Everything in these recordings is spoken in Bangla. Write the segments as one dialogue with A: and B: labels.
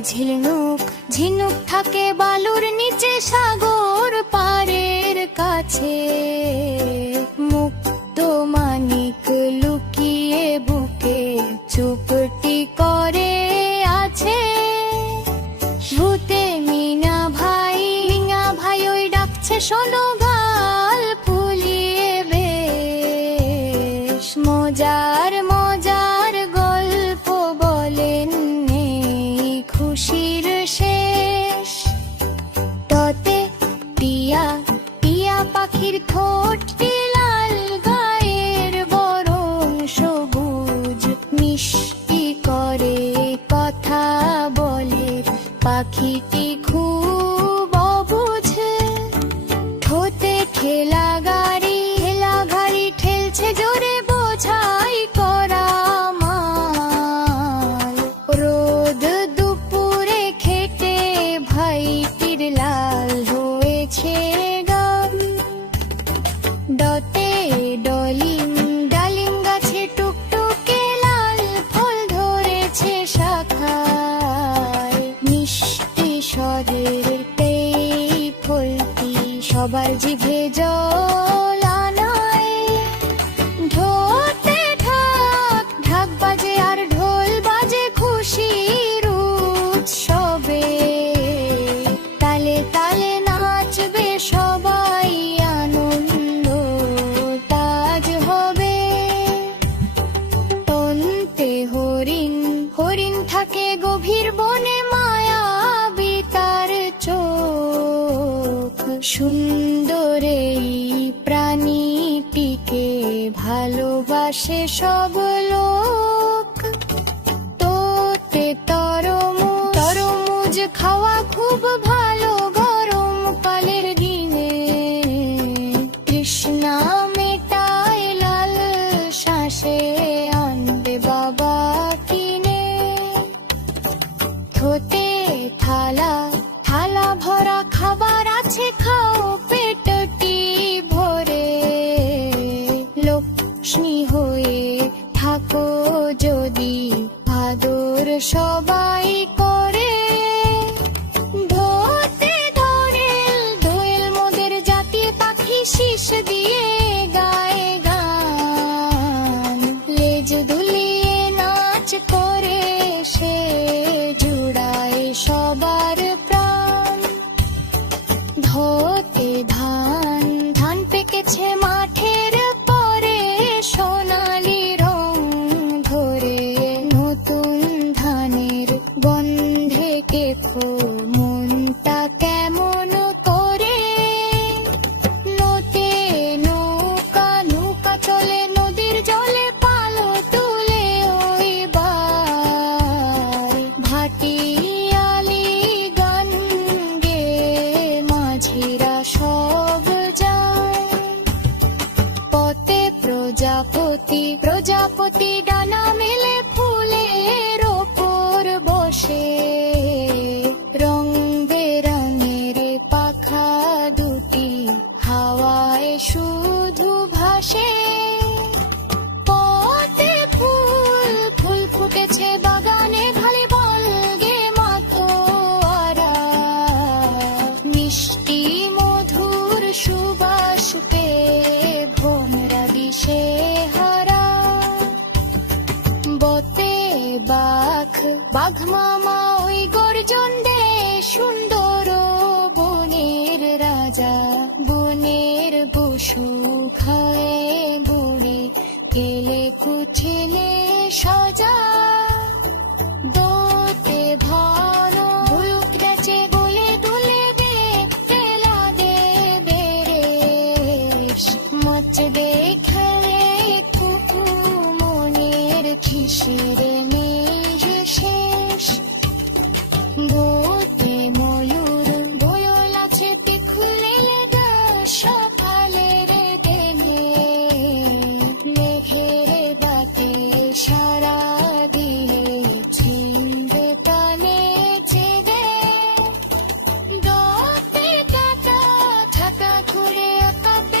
A: ঝোতে ঝিলনুক ঝিনুক থাকে বালুর নিচে সাগর জল ঢোতে বাজে আর ঢোল বাজে তালে তালে নাচবে সবাই আনন্দ, তাজ হবে। তন্তে হরিণ হরিণ থাকে গভীর বনে সুন্দর এই প্রাণীটিকে ভালোবাসে সব লোক। তোতে তরমুজ তরমুজ খাওয়া খুব ভালো। সবাই করে ধরতে ধরেল দোয়েল মোদের জাতীয় পাখি শীষ দিয়ে গায়ে গান। লেজ দুলিয়ে নাচ করে সে জুড়ায় সবার প্রাণ। ধতে ধান ধান পেকেছে মাঠের কেখো মনটা কেমন করে। নতে নৌকা নৌকা চলে, নদীর জলে পালো তুলে ওই বার ভাটিয়ালি গান গে, মাঝিরা সব যায়। পথে প্রজাপতি প্রজাপতি ডানা বনের বুড়ি খায় বুড়ে কেলে কুচেলে সাজা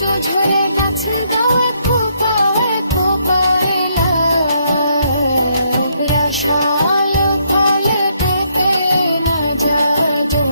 A: 就退。